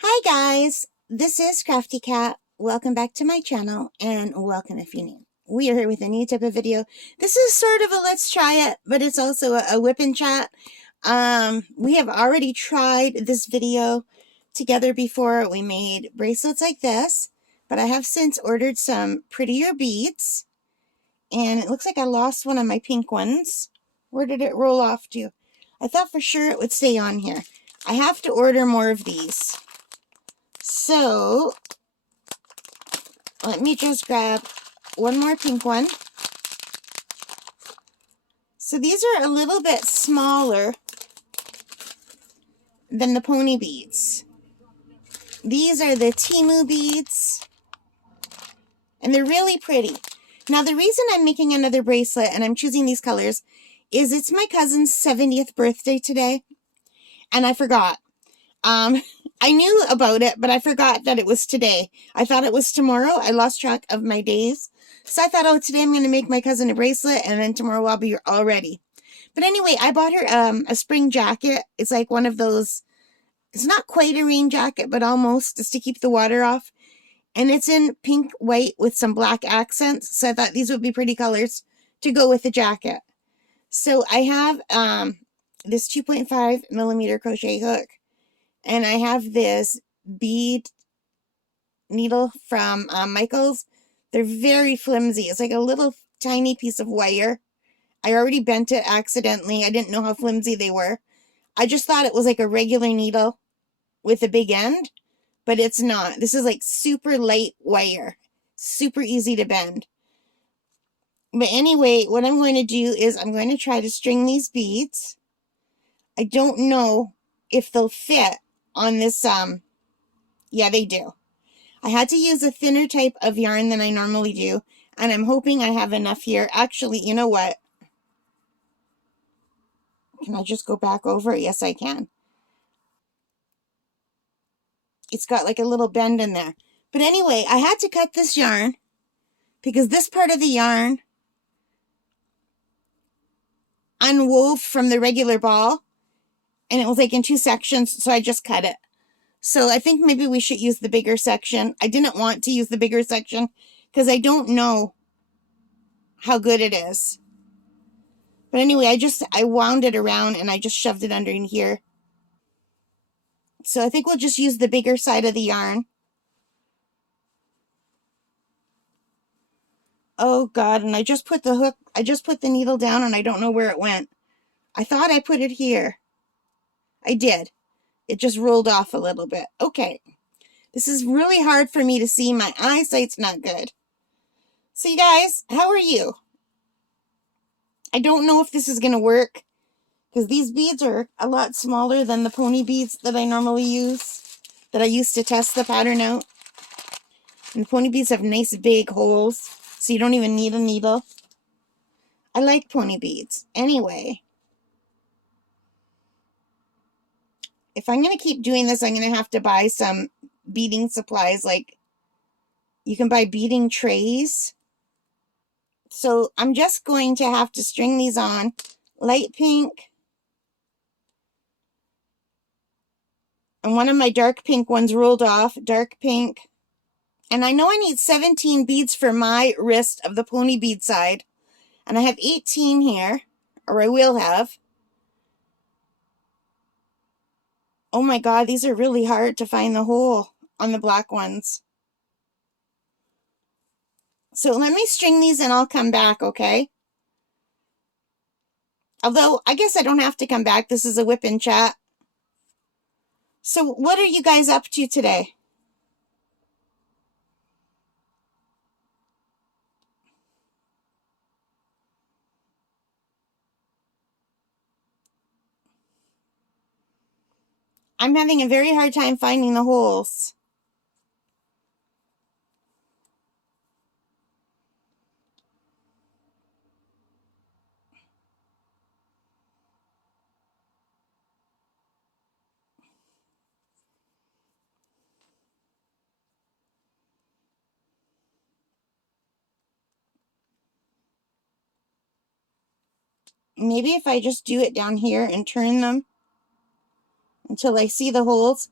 Hi guys, this is Crafty Cat. Welcome back to my channel and welcome if you're new. We are here with a new type of video. This is sort of a let's try it, but it's also a WIP'n chat. We have already tried this video together before. We made bracelets like this, but I have since ordered some prettier beads and it looks like I lost one of my pink ones. Where did it roll off to? I thought for sure it would stay on here. I have to order more of these. So, let me just grab one more pink one. So these are a little bit smaller than the pony beads. These are the Temu beads, and they're really pretty. Now the reason I'm making another bracelet and I'm choosing these colors is it's my cousin's 70th birthday today, and I forgot. I knew about it, but I forgot that it was today. I thought it was tomorrow. I lost track of my days. So I thought, oh, today I'm going to make my cousin a bracelet, and then tomorrow I'll be all ready. But anyway, I bought her a spring jacket. It's like one of those, it's not quite a rain jacket, but almost, just to keep the water off. And it's in pink, white with some black accents. So I thought these would be pretty colors to go with the jacket. So I have this 2.5 millimeter crochet hook. And I have this bead needle from Michael's. They're very flimsy. It's like a little tiny piece of wire. I already bent it accidentally. I didn't know how flimsy they were. I just thought it was like a regular needle with a big end, but it's not. This is like super light wire. Super easy to bend. But anyway, what I'm going to do is I'm going to try to string these beads. I don't know if they'll fit on this, yeah, they do. I had to use a thinner type of yarn than I normally do, and I'm hoping I have enough here. Actually, you know what? Can I just go back over it? Yes, I can. It's got like a little bend in there. But anyway, I had to cut this yarn because this part of the yarn unwove from the regular ball, and it was like in two sections, so I just cut it. So I think maybe we should use the bigger section. I didn't want to use the bigger section because I don't know how good it is. But anyway, I wound it around and I just shoved it under in here. So I think we'll just use the bigger side of the yarn. Oh God, and I just put the needle down and I don't know where it went. I thought I put it here. I did. It just rolled off a little bit. Okay. This is really hard for me to see. My eyesight's not good. So you guys, how are you? I don't know if this is going to work because these beads are a lot smaller than the pony beads that I normally use, that I used to test the pattern out. And the pony beads have nice big holes, so you don't even need a needle. I like pony beads. Anyway, if I'm going to keep doing this, I'm going to have to buy some beading supplies. Like, you can buy beading trays. So I'm just going to have to string these on. Light pink. And one of my dark pink ones rolled off. Dark pink. And I know I need 17 beads for my wrist of the pony bead side. And I have 18 here. Or I will have. Oh my God, these are really hard to find the hole on the black ones. So let me string these and I'll come back, okay? Although, I guess I don't have to come back. This is a WIP'n chat. So what are you guys up to today? I'm having a very hard time finding the holes. Maybe if I just do it down here and turn them until I see the holes.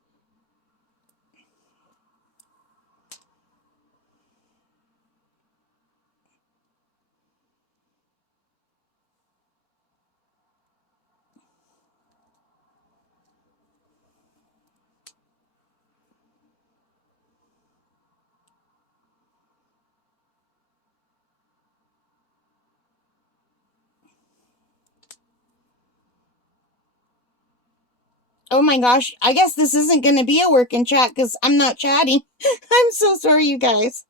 Oh my gosh, I guess this isn't going to be a working chat because I'm not chatting. I'm so sorry, you guys.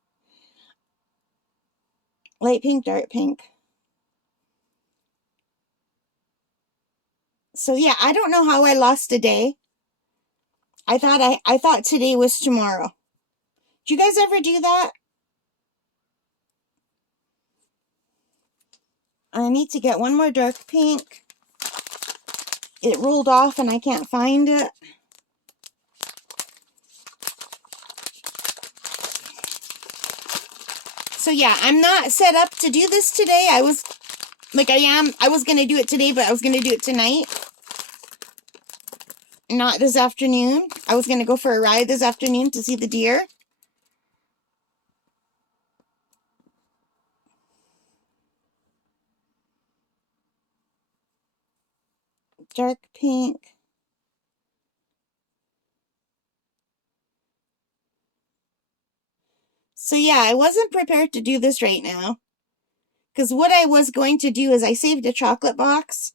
Light pink, dark pink. So yeah, I don't know how I lost a day. I thought today was tomorrow. Do you guys ever do that? I need to get one more dark pink. It rolled off and I can't find it. So yeah, I'm not set up to do this today. I was going to do it today, but I was going to do it tonight. Not this afternoon. I was going to go for a ride this afternoon to see the deer. Dark pink. So yeah, I wasn't prepared to do this right now. Because what I was going to do is I saved a chocolate box.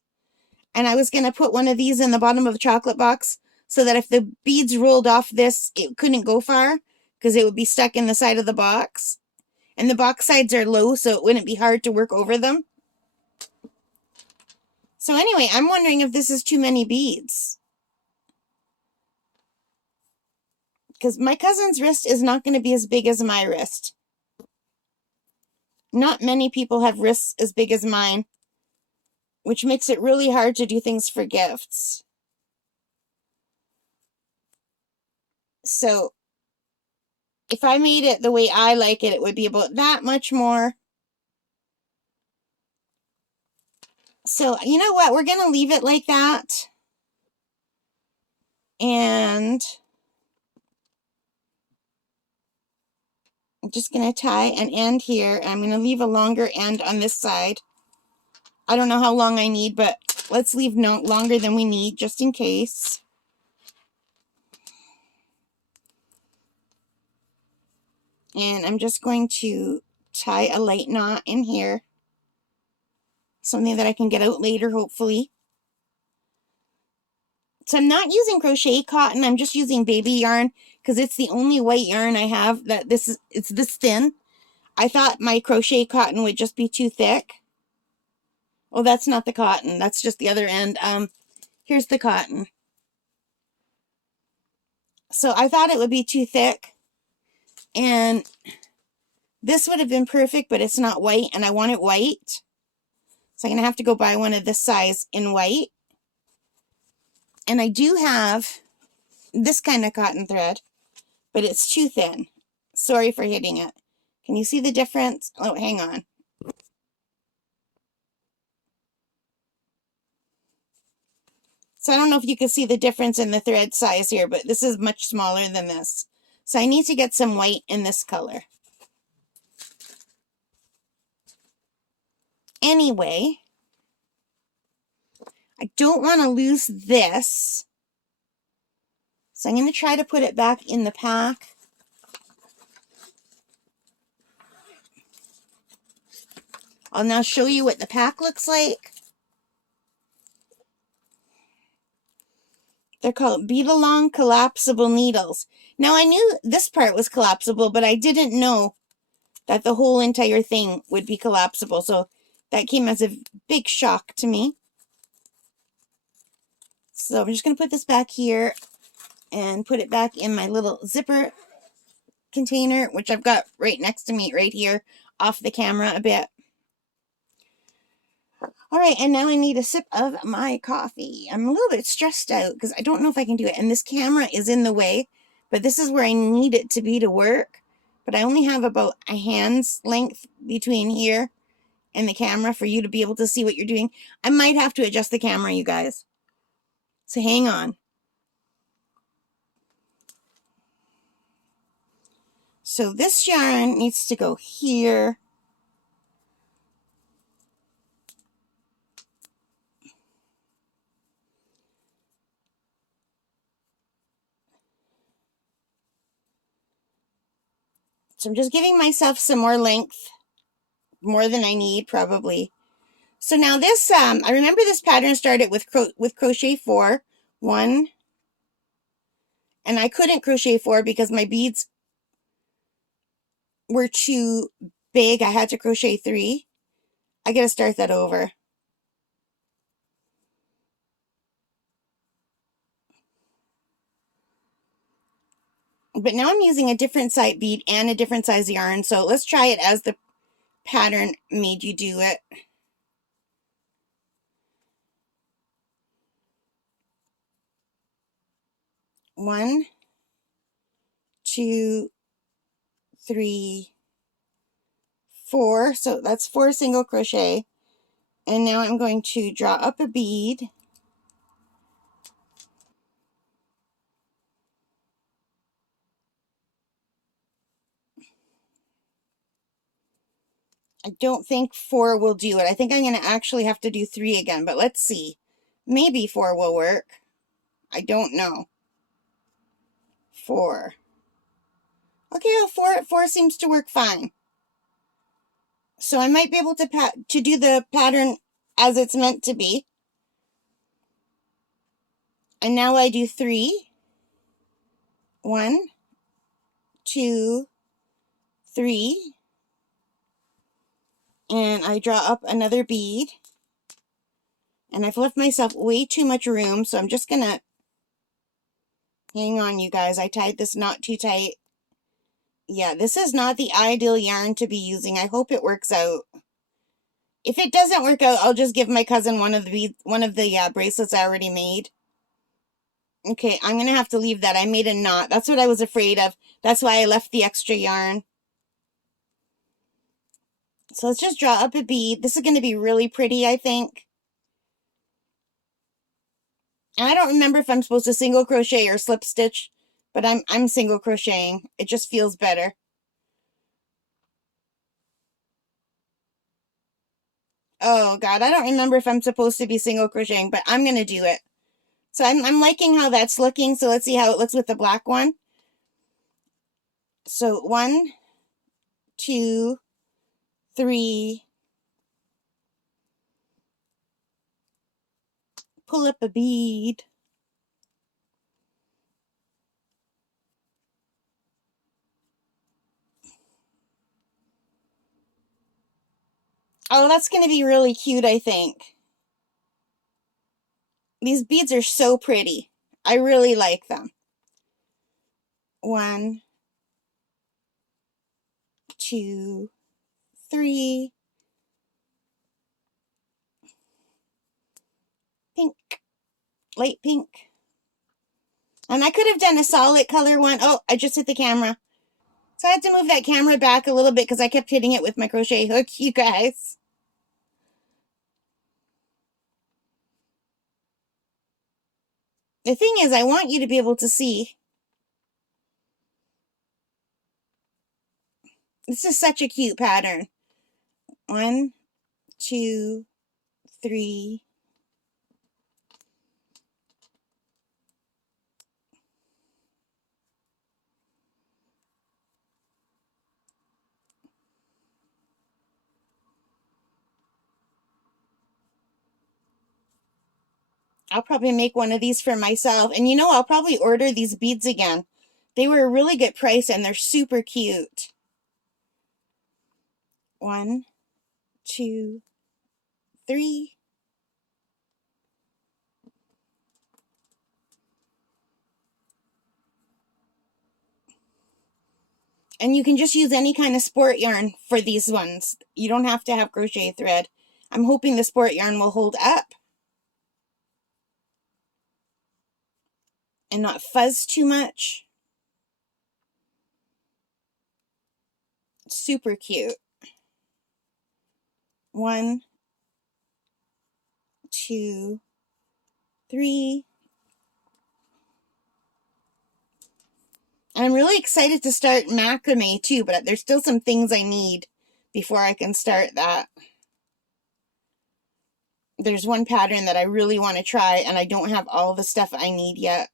And I was going to put one of these in the bottom of the chocolate box so that if the beads rolled off this, it couldn't go far because it would be stuck in the side of the box. And the box sides are low, so it wouldn't be hard to work over them. So anyway, I'm wondering if this is too many beads. Because my cousin's wrist is not going to be as big as my wrist. Not many people have wrists as big as mine, which makes it really hard to do things for gifts. So if I made it the way I like it, it would be about that much more. So, you know what? We're going to leave it like that. And I'm just going to tie an end here. And I'm going to leave a longer end on this side. I don't know how long I need, but let's leave no longer than we need just in case. And I'm just going to tie a light knot in here. Something that I can get out later, hopefully. So I'm not using crochet cotton. I'm just using baby yarn because it's the only white yarn I have that it's this thin. I thought my crochet cotton would just be too thick. Oh, that's not the cotton. That's just the other end. Here's the cotton. So I thought it would be too thick. And this would have been perfect, but it's not white, and I want it white. So I'm going to have to go buy one of this size in white. And I do have this kind of cotton thread, but it's too thin. Sorry for hitting it. Can you see the difference? Oh, hang on. So I don't know if you can see the difference in the thread size here, but this is much smaller than this. So I need to get some white in this color. Anyway, I don't want to lose this. So I'm going to try to put it back in the pack. I'll now show you what the pack looks like. They're called Bead Along Collapsible Needles. Now, I knew this part was collapsible, but I didn't know that the whole entire thing would be collapsible. So that came as a big shock to me. So I'm just going to put this back here and put it back in my little zipper container, which I've got right next to me right here off the camera a bit. All right, and now I need a sip of my coffee. I'm a little bit stressed out because I don't know if I can do it. And this camera is in the way, but this is where I need it to be to work. But I only have about a hand's length between here and the camera for you to be able to see what you're doing. I might have to adjust the camera, you guys. So hang on. So this yarn needs to go here. So I'm just giving myself some more length, more than I need probably. So now this, I remember this pattern started with crochet 4. 1, and I couldn't crochet 4 because my beads were too big. I had to crochet 3. I gotta start that over. But now I'm using a different size bead and a different size yarn, so let's try it as the pattern made you do it. One, 2, 3, 4. So that's 4 single crochet. And now I'm going to draw up a bead. I don't think 4 will do it. I think I'm going to actually have to do 3 again, but let's see. Maybe 4 will work. I don't know. 4. Okay, well, 4 seems to work fine. So I might be able to do the pattern as it's meant to be. And now I do 3. 1, 2, 3. And I draw up another bead. And I've left myself way too much room, so I'm just going to... Hang on, you guys. I tied this knot too tight. Yeah, this is not the ideal yarn to be using. I hope it works out. If it doesn't work out, I'll just give my cousin one of the bracelets I already made. Okay, I'm going to have to leave that. I made a knot. That's what I was afraid of. That's why I left the extra yarn. So let's just draw up a bead. This is going to be really pretty, I think. And I don't remember if I'm supposed to single crochet or slip stitch, but I'm single crocheting. It just feels better. Oh God, I don't remember if I'm supposed to be single crocheting, but I'm going to do it. So I'm liking how that's looking. So let's see how it looks with the black one. So 1, 2, 3. Pull up a bead. Oh, that's going to be really cute, I think. These beads are so pretty. I really like them. 1, 2, 3. Pink. Light pink. And I could have done a solid color one. Oh, I just hit the camera. So I had to move that camera back a little bit because I kept hitting it with my crochet hook, you guys. The thing is, I want you to be able to see. This is such a cute pattern. 1, 2, 3. I'll probably make one of these for myself. And you know, I'll probably order these beads again. They were a really good price and they're super cute. 1, 2, 3. And you can just use any kind of sport yarn for these ones. You don't have to have crochet thread. I'm hoping the sport yarn will hold up and not fuzz too much. Super cute. 1, 2, 3. And I'm really excited to start macrame too, but there's still some things I need before I can start that. There's one pattern that I really want to try, and I don't have all the stuff I need yet.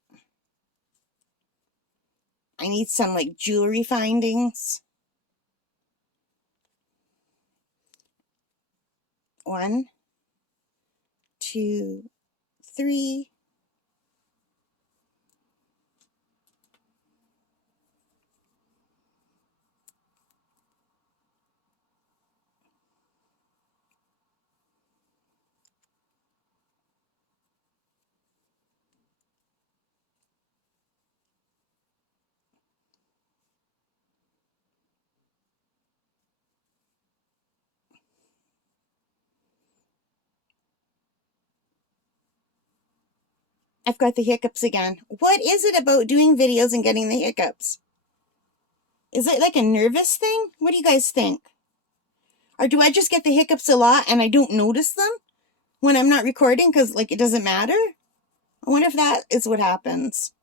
I need some, like, jewelry findings. 1, 2, 3. I've got the hiccups again. What is it about doing videos and getting the hiccups? Is it like a nervous thing? What do you guys think? Or do I just get the hiccups a lot and I don't notice them when I'm not recording because, like, it doesn't matter? I wonder if that is what happens.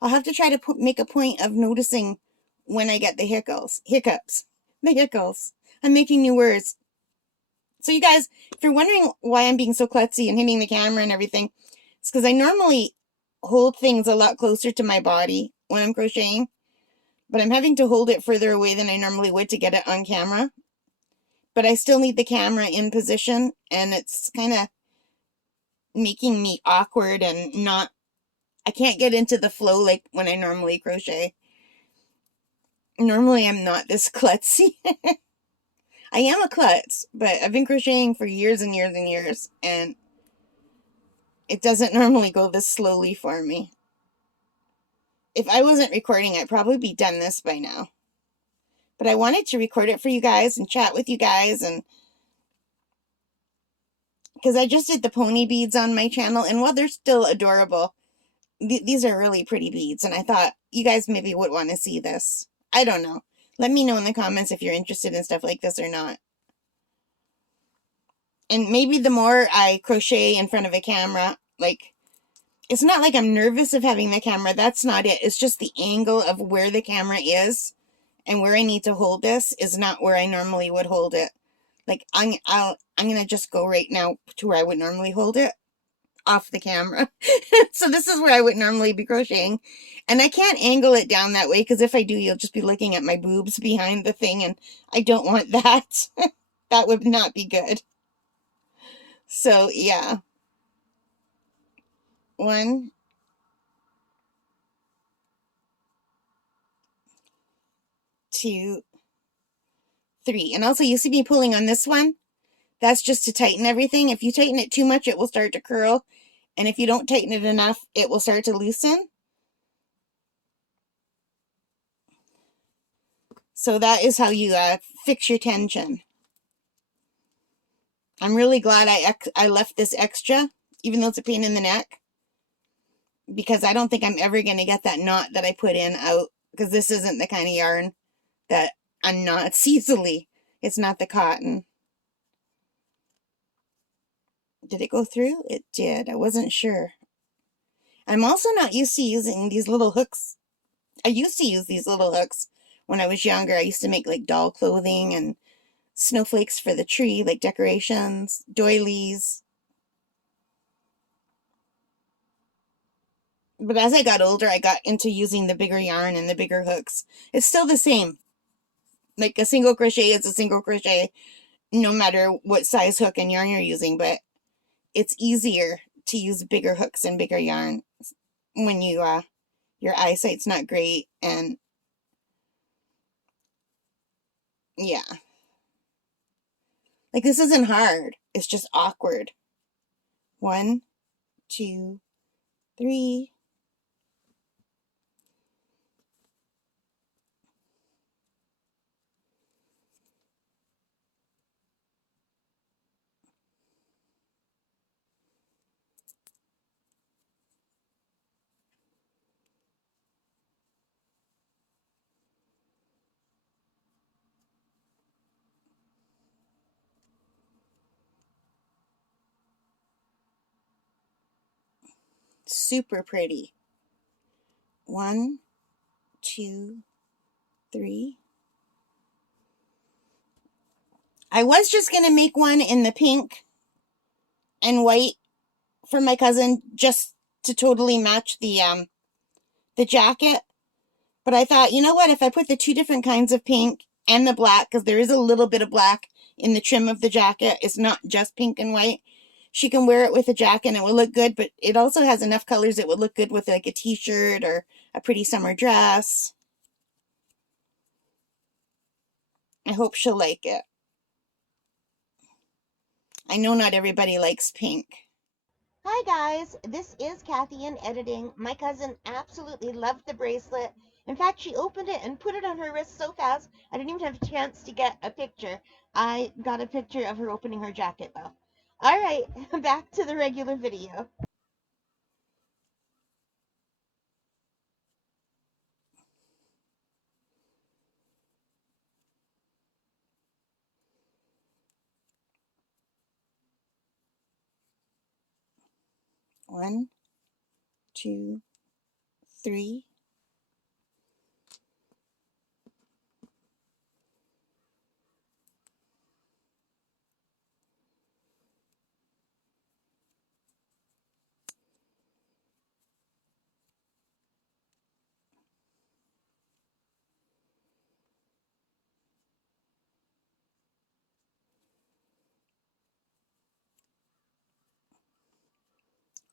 I'll have to try to make a point of noticing when I get the hiccups. The hiccupes. I'm making new words. So you guys, if you're wondering why I'm being so klutzy and hitting the camera and everything, it's because I normally hold things a lot closer to my body when I'm crocheting, but I'm having to hold it further away than I normally would to get it on camera. But I still need the camera in position, and it's kind of making me awkward and not, I can't get into the flow like when I normally crochet. Normally I'm not this klutzy. I am a klutz, but I've been crocheting for years and years and years, and it doesn't normally go this slowly for me. If I wasn't recording, I'd probably be done this by now. But I wanted to record it for you guys and chat with you guys, and because I just did the pony beads on my channel, and while they're still adorable, these are really pretty beads, and I thought you guys maybe would want to see this. I don't know. Let me know in the comments if you're interested in stuff like this or not. And maybe the more I crochet in front of a camera, like, it's not like I'm nervous of having the camera. That's not it. It's just the angle of where the camera is and where I need to hold this is not where I normally would hold it. Like, I'm going to just go right now to where I would normally hold it off the camera. So this is where I would normally be crocheting. And I can't angle it down that way because if I do, you'll just be looking at my boobs behind the thing, and I don't want that. That would not be good. So, yeah. 1, 2, 3. And also, you see me pulling on this one? That's just to tighten everything. If you tighten it too much, it will start to curl. And if you don't tighten it enough, it will start to loosen. So that is how you fix your tension. I'm really glad I left this extra, even though it's a pain in the neck, because I don't think I'm ever going to get that knot that I put in out, because this isn't the kind of yarn that unknots easily. It's not the cotton. Did it go through? It did. I wasn't sure. I'm also not used to using these little hooks. I used to use these little hooks when I was younger. I used to make like doll clothing and snowflakes for the tree, like decorations, doilies. But as I got older, I got into using the bigger yarn and the bigger hooks. It's still the same. Like a single crochet is a single crochet, no matter what size hook and yarn you're using, but it's easier to use bigger hooks and bigger yarn when you your eyesight's not great, and yeah. Like, this isn't hard. It's just awkward. 1, 2, 3. Super pretty. 1, 2, 3. I was just going to make one in the pink and white for my cousin just to totally match the jacket. But I thought, you know what, if I put the 2 different kinds of pink and the black, because there is a little bit of black in the trim of the jacket, it's not just pink and white. She can wear it with a jacket and it will look good, but it also has enough colors it would look good with like a t-shirt or a pretty summer dress. I hope she'll like it. I know not everybody likes pink. Hi guys, this is Kathy in editing. My cousin absolutely loved the bracelet. In fact, she opened it and put it on her wrist so fast, I didn't even have a chance to get a picture. I got a picture of her opening her jacket though. Alright, back to the regular video. 1, 2, 3.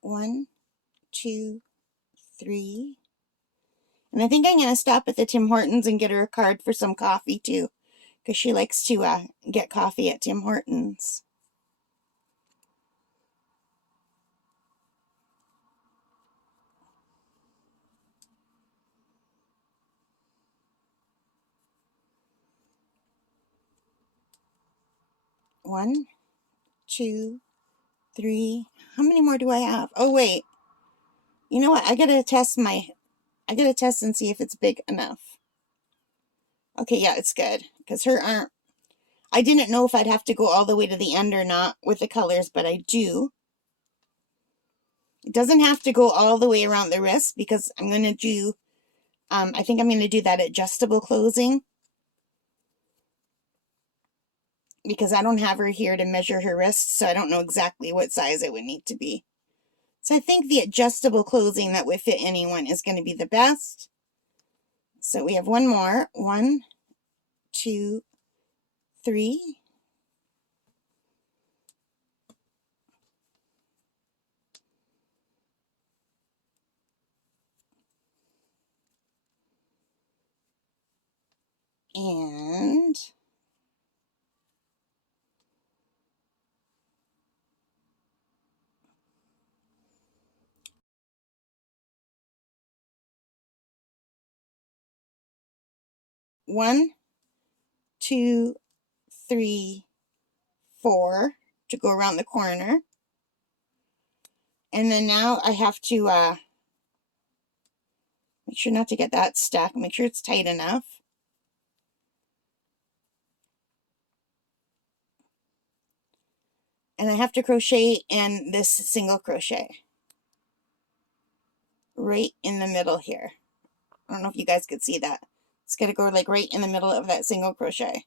One, 2, 3. And I think I'm going to stop at the Tim Hortons and get her a card for some coffee too, because she likes to get coffee at Tim Hortons. One, 2, 3. How many more do I have? Oh, wait. You know what? I got to test and see if it's big enough. Okay, yeah, it's good. Because her arm, I didn't know if I'd have to go all the way to the end or not with the colors, but I do. It doesn't have to go all the way around the wrist because I'm going to do, I think I'm going to do that adjustable closing. Because I don't have her here to measure her wrist, so I don't know exactly what size it would need to be. So I think the adjustable closing that would fit anyone is going to be the best. So we have one more. 1, 2, 3. And 1, 2, 3, 4 to go around the corner. And then now I have to make sure not to get that stuck. Make sure it's tight enough. And I have to crochet in this single crochet right in the middle here. I don't know if you guys could see that. It's going to go like right in the middle of that single crochet.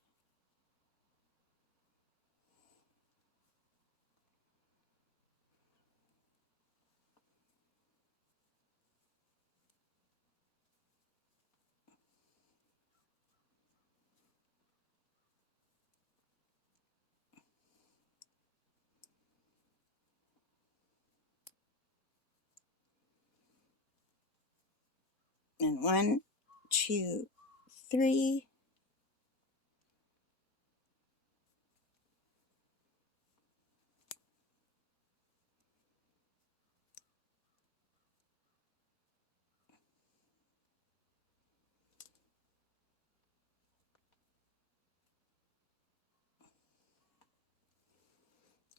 And 1, 2, 3.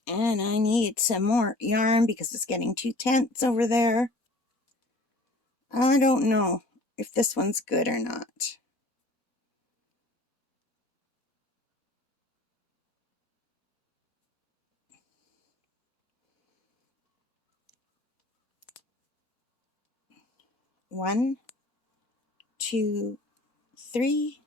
And I need some more yarn because it's getting too tense over there. I don't know if this one's good or not. One, 2, 3.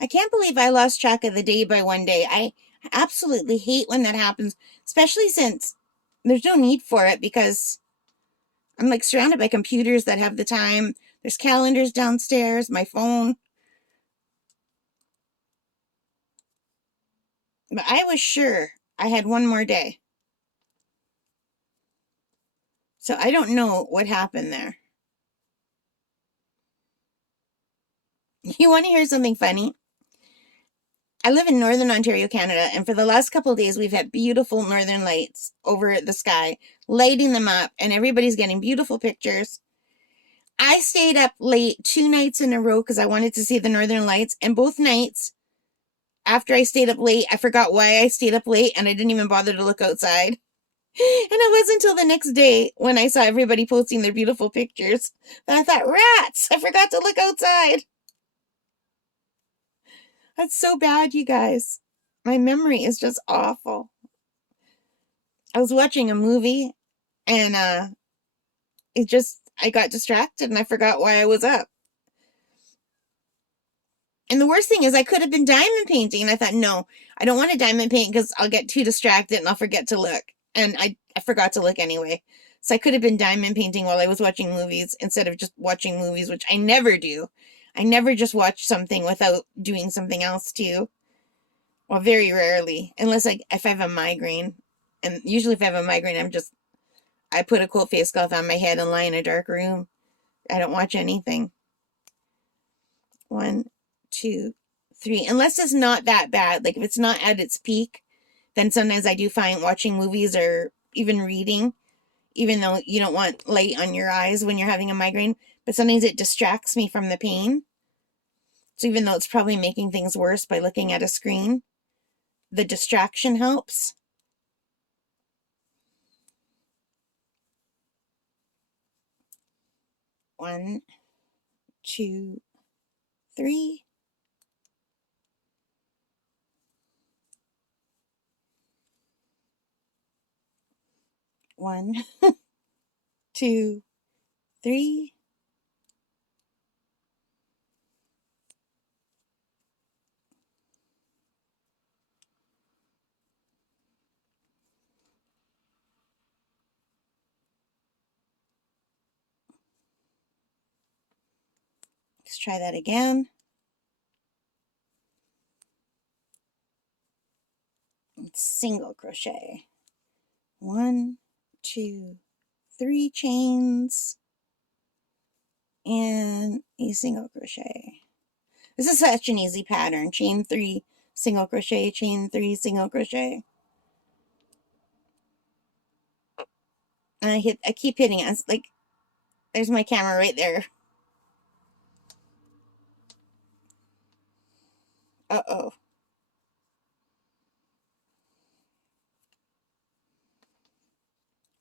I can't believe I lost track of the day by one day. I absolutely hate when that happens, especially since there's no need for it because I'm like surrounded by computers that have the time. There's calendars downstairs, my phone. But I was sure I had one more day. So I don't know what happened there. You want to hear something funny? I live in Northern Ontario, Canada, and for the last couple of days, we've had beautiful northern lights over the sky, lighting them up, and everybody's getting beautiful pictures. I stayed up late 2 nights in a row because I wanted to see the northern lights, and both nights, after I stayed up late, I forgot why I stayed up late, and I didn't even bother to look outside. And it wasn't until the next day when I saw everybody posting their beautiful pictures that I thought, rats, I forgot to look outside. That's so bad, you guys. My memory is just awful. I was watching a movie and I got distracted and I forgot why I was up. And the worst thing is I could have been diamond painting and I thought, no, I don't want to diamond paint because I'll get too distracted and I'll forget to look. And I forgot to look anyway. So I could have been diamond painting while I was watching movies instead of just watching movies, which I never do. I never just watch something without doing something else too. Well, very rarely, unless if I have a migraine. And usually if I have a migraine, I put a cold face cloth on my head and lie in a dark room. I don't watch anything. 1, 2, 3. Unless it's not that bad. Like if it's not at its peak, then sometimes I do find watching movies or even reading, even though you don't want light on your eyes when you're having a migraine, but sometimes it distracts me from the pain. So even though it's probably making things worse by looking at a screen, the distraction helps. One, 2, 3. 1, 2, 3. Let's try that again. Single crochet. 1, 2, 3 chains and a single crochet. This is such an easy pattern. Chain 3, single crochet, chain 3, single crochet. And I keep hitting it. It's like there's my camera right there. Uh-oh.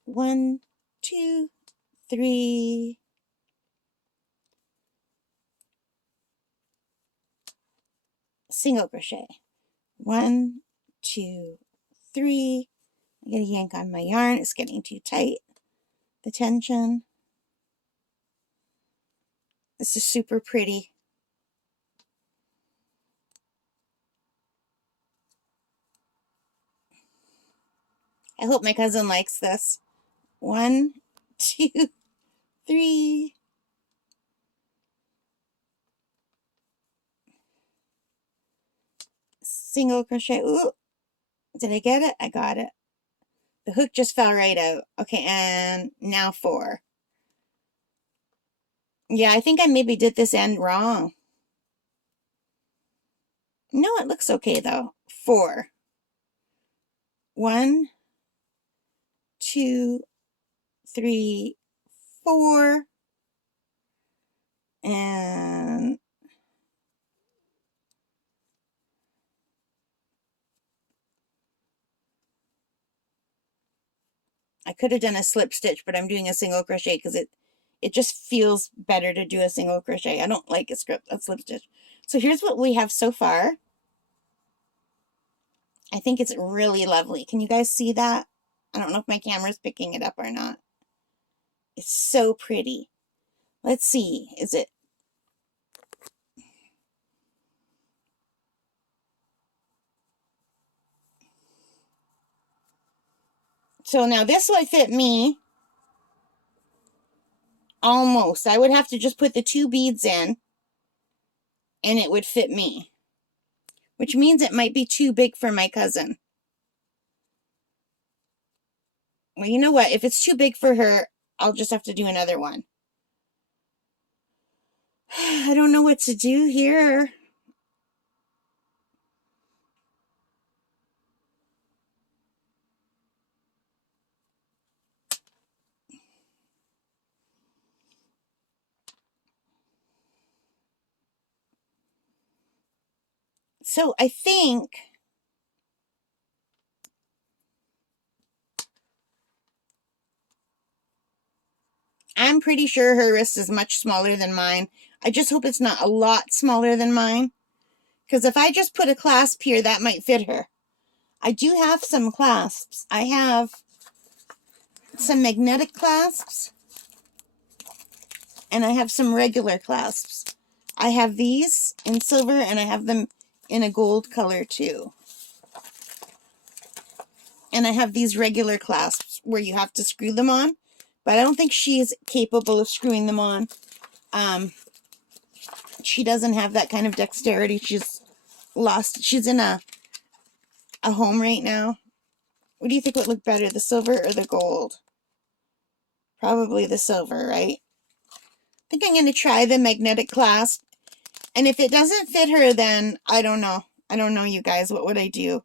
1, 2, 3. Single crochet. 1, 2, 3. I gotta yank on my yarn. It's getting too tight. The tension. This is super pretty. I hope my cousin likes this. 1, 2, 3. Single crochet. Ooh, did I get it? I got it. The hook just fell right out. Okay, and now 4. Yeah, I think I maybe did this end wrong. No, it looks okay though. 4. 1, 2, 3, 4. And I could have done a slip stitch, but I'm doing a single crochet because it just feels better to do a single crochet. I don't like a slip stitch. So here's what we have so far. I think it's really lovely. Can you guys see that? I don't know if my camera's picking it up or not. It's so pretty. Let's see. Is it? So now this would fit me. Almost. I would have to just put the 2 beads in and it would fit me. Which means it might be too big for my cousin. Well, you know what? If it's too big for her, I'll just have to do another one. I don't know what to do here. So I think I'm pretty sure her wrist is much smaller than mine. I just hope it's not a lot smaller than mine, Because if I just put a clasp here, that might fit her. I do have some clasps. I have some magnetic clasps, and I have some regular clasps. I have these in silver, and I have them in a gold color too. And I have these regular clasps where you have to screw them on, but I don't think she's capable of screwing them on. She doesn't have that kind of dexterity. She's lost. She's in a home right now. What do you think would look better, the silver or the gold? Probably the silver, right? I think I'm going to try the magnetic clasp. And if it doesn't fit her, then I don't know. I don't know, you guys. What would I do?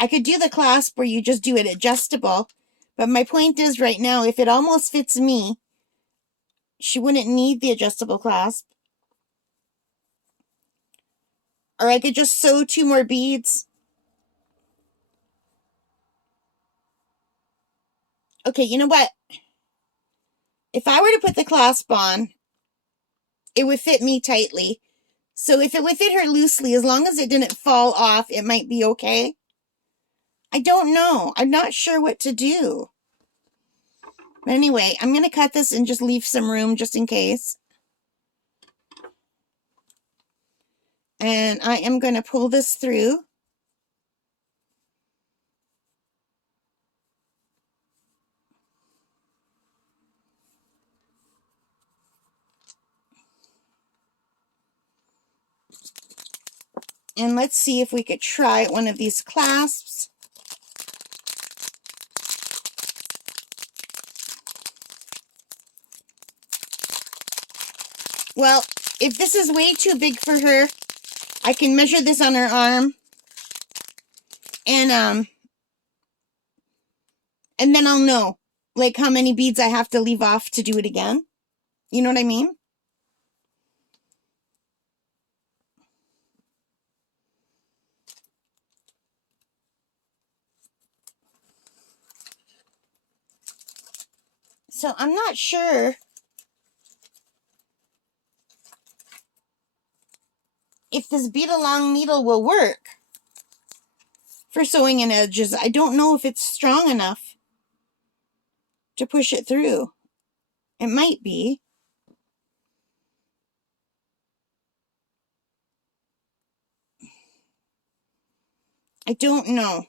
I could do the clasp where you just do it adjustable. But my point is right now, if it almost fits me, she wouldn't need the adjustable clasp. Or I could just sew 2 more beads. Okay, you know what? If I were to put the clasp on, it would fit me tightly. So if it would fit her loosely, as long as it didn't fall off, it might be okay. I don't know. I'm not sure what to do. But anyway, I'm going to cut this and just leave some room just in case. And I am going to pull this through. And let's see if we could try one of these clasps. Well, if this is way too big for her, I can measure this on her arm. And then I'll know, like, how many beads I have to leave off to do it again. You know what I mean? So I'm not sure if this bead along needle will work for sewing in edges. I don't know if it's strong enough to push it through. It might be. I don't know.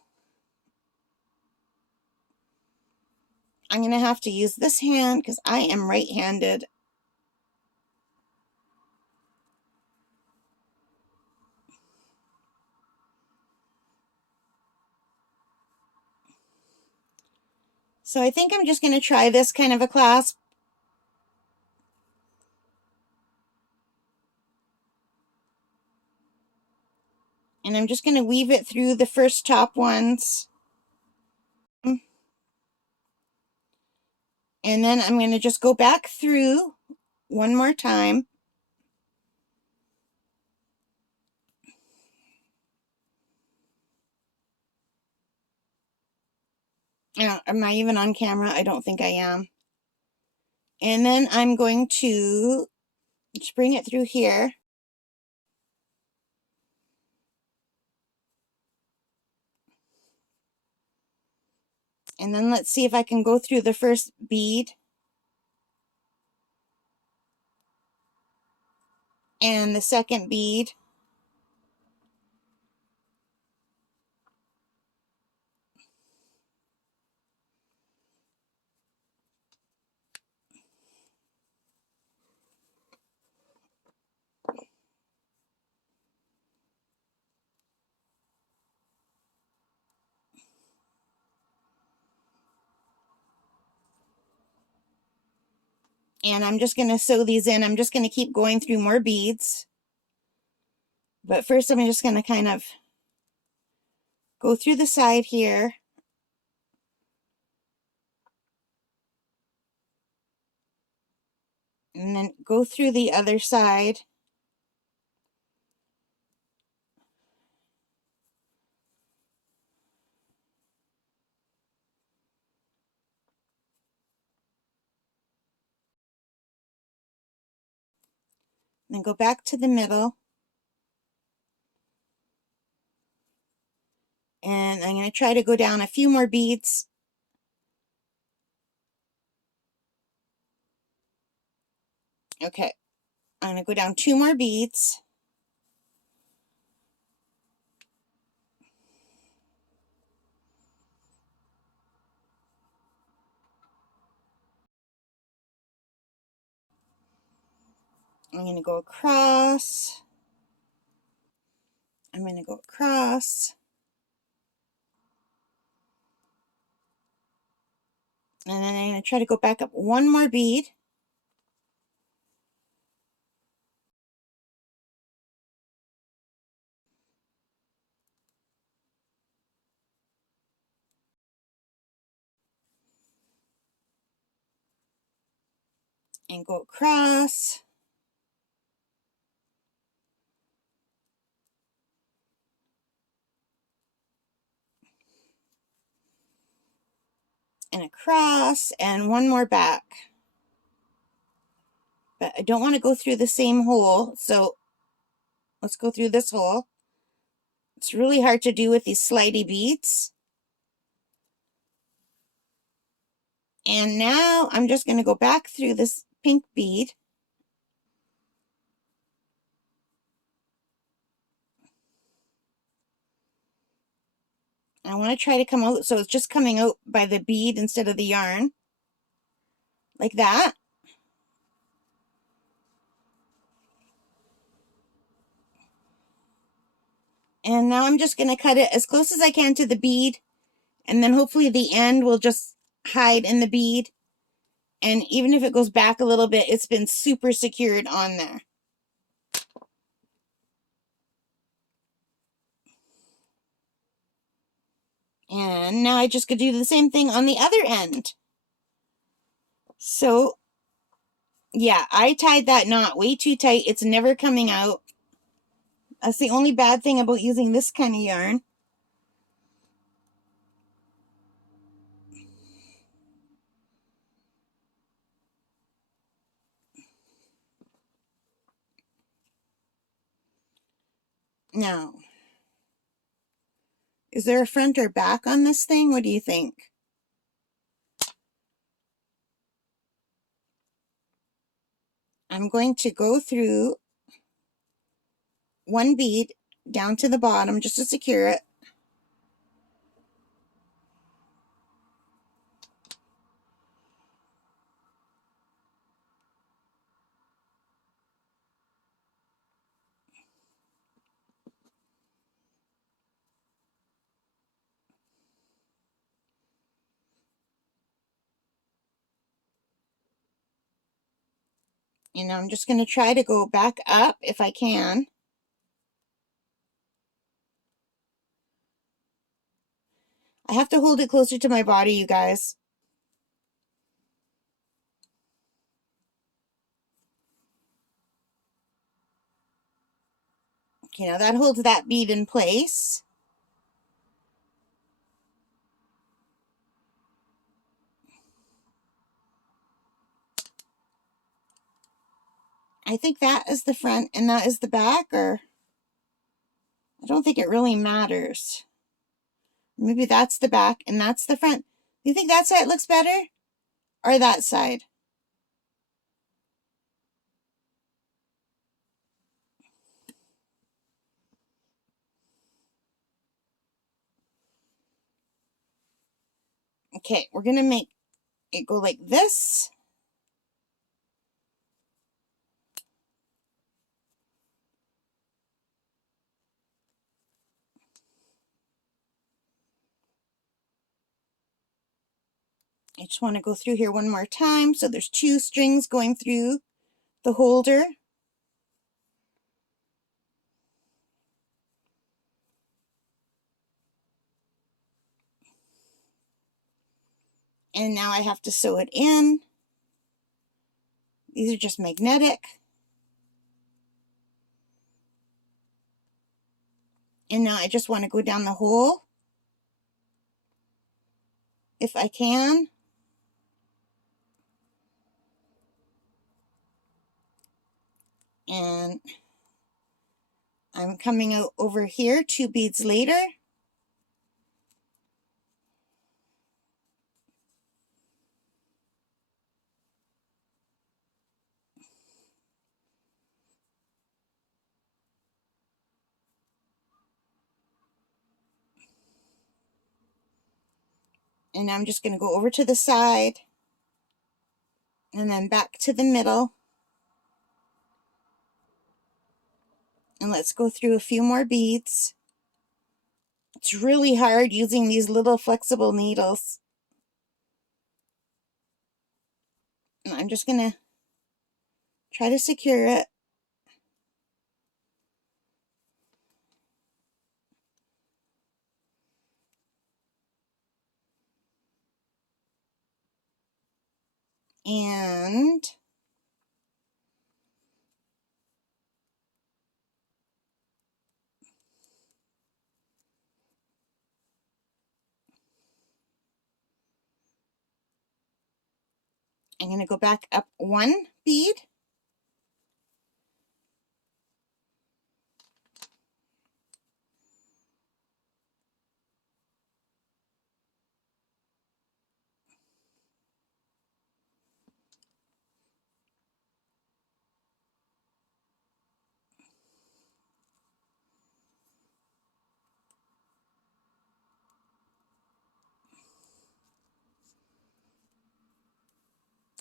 I'm going to have to use this hand because I am right-handed. So I think I'm just going to try this kind of a clasp. And I'm just going to weave it through the first top ones. And then I'm going to just go back through one more time. Am I even on camera? I don't think I am. And then I'm going to just bring it through here. And then let's see if I can go through the first bead. And the second bead. And I'm just going to sew these in. I'm just going to keep going through more beads. But first I'm just going to kind of go through the side here. And then go through the other side. Then go back to the middle. And I'm going to try to go down a few more beads. Okay, I'm going to go down 2 more beads. I'm going to go across. I'm going to go across. And then I'm going to try to go back up 1 more bead. And go across. And across, and 1 more back. But I don't want to go through the same hole, so let's go through this hole. It's really hard to do with these slidey beads. And now I'm just going to go back through this pink bead. I want to try to come out so it's just coming out by the bead instead of the yarn. Like that. And now I'm just going to cut it as close as I can to the bead. And then hopefully the end will just hide in the bead. And even if it goes back a little bit, it's been super secured on there. And now I just could do the same thing on the other end. So, yeah, I tied that knot way too tight. It's never coming out. That's the only bad thing about using this kind of yarn. Now, is there a front or back on this thing? What do you think? I'm going to go through 1 bead down to the bottom just to secure it. And I'm just going to try to go back up if I can. I have to hold it closer to my body, you guys. Okay, now that holds that bead in place. I think that is the front and that is the back, or I don't think it really matters. Maybe that's the back and that's the front. Do you think that side looks better? Or that side? Okay, we're going to make it go like this. I just want to go through here 1 more time. So there's 2 strings going through the holder. And now I have to sew it in. These are just magnetic. And now I just want to go down the hole, if I can. And I'm coming out over here 2 beads later. And now I'm just going to go over to the side and then back to the middle. And let's go through a few more beads. It's really hard using these little flexible needles. And I'm just going to try to secure it. And I'm going to go back up one bead.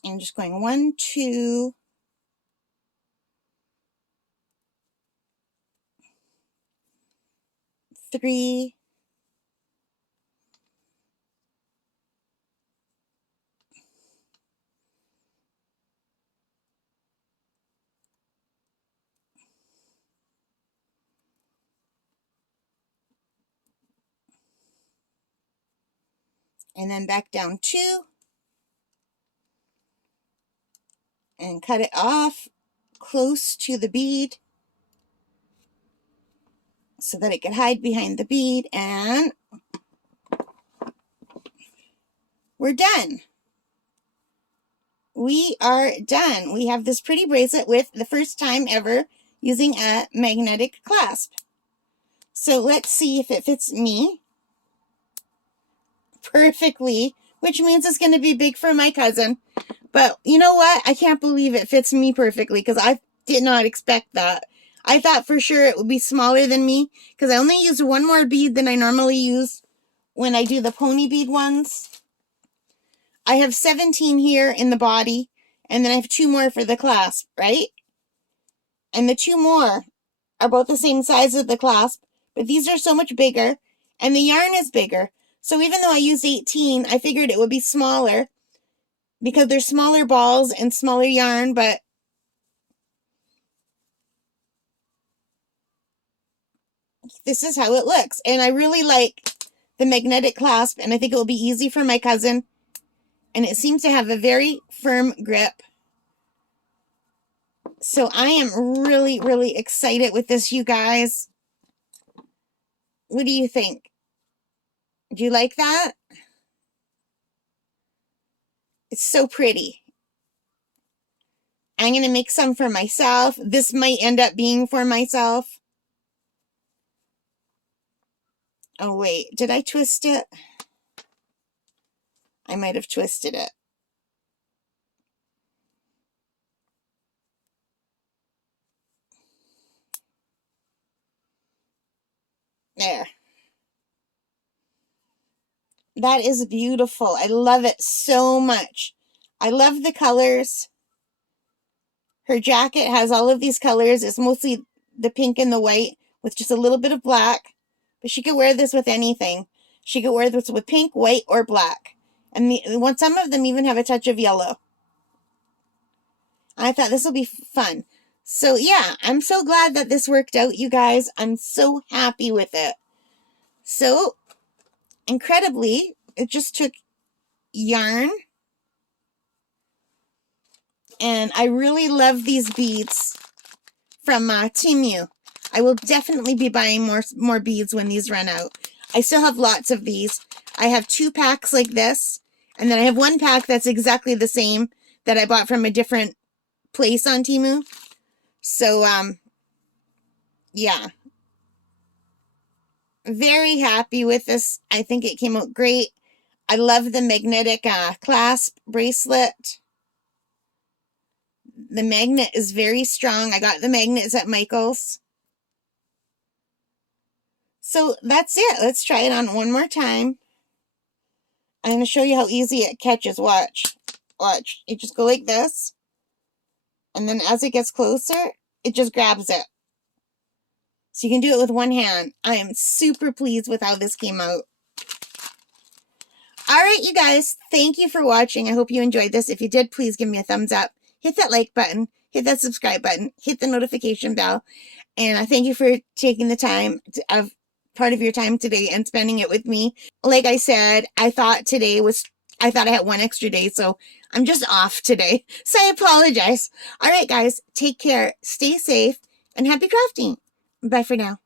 I'm just going 1, 2, 3, and then back down 2, and cut it off close to the bead so that it can hide behind the bead, and we're done. We are done. We have this pretty bracelet with the first time ever using a magnetic clasp. So let's see if it fits me perfectly, which means it's going to be big for my cousin. But you know what? I can't believe it fits me perfectly because I did not expect that. I thought for sure it would be smaller than me because I only used one more bead than I normally use when I do the pony bead ones. I have 17 here in the body, and then I have 2 more for the clasp, right? And the 2 more are both the same size as the clasp, but these are so much bigger, and the yarn is bigger. So even though I used 18, I figured it would be smaller because they're smaller balls and smaller yarn, but this is how it looks. And I really like the magnetic clasp, and I think it will be easy for my cousin. And it seems to have a very firm grip. So I am really, really excited with this, you guys. What do you think? Do you like that? It's so pretty. I'm going to make some for myself. This might end up being for myself. Oh, wait. Did I twist it? I might have twisted it. There. That is beautiful. I love it so much. I love the colors. Her jacket has all of these colors. It's mostly the pink and the white with just a little bit of black. But she could wear this with anything. She could wear this with pink, white, or black. And some of them even have a touch of yellow. I thought this will be fun. So yeah, I'm so glad that this worked out, you guys. I'm so happy with it. So, incredibly, it just took yarn. And I really love these beads from Temu. I will definitely be buying more beads when these run out. I still have lots of these. I have 2 packs like this. And then I have 1 pack that's exactly the same that I bought from a different place on Temu. So, yeah. Very happy with this. I think it came out great. I love the magnetic clasp bracelet. The magnet is very strong. I got the magnets at Michael's. So that's it. Let's try it on one more time. I'm going to show you how easy it catches. Watch. Watch. You just go like this. And then as it gets closer, it just grabs it. So you can do it with one hand. I am super pleased with how this came out. Alright, you guys. Thank you for watching. I hope you enjoyed this. If you did, please give me a thumbs up. Hit that like button. Hit that subscribe button. Hit the notification bell. And I thank you for taking the time of part of your time today and spending it with me. Like I said, I thought I had one extra day, so I'm just off today. So I apologize. All right, guys, take care, stay safe, and happy crafting. Bye for now.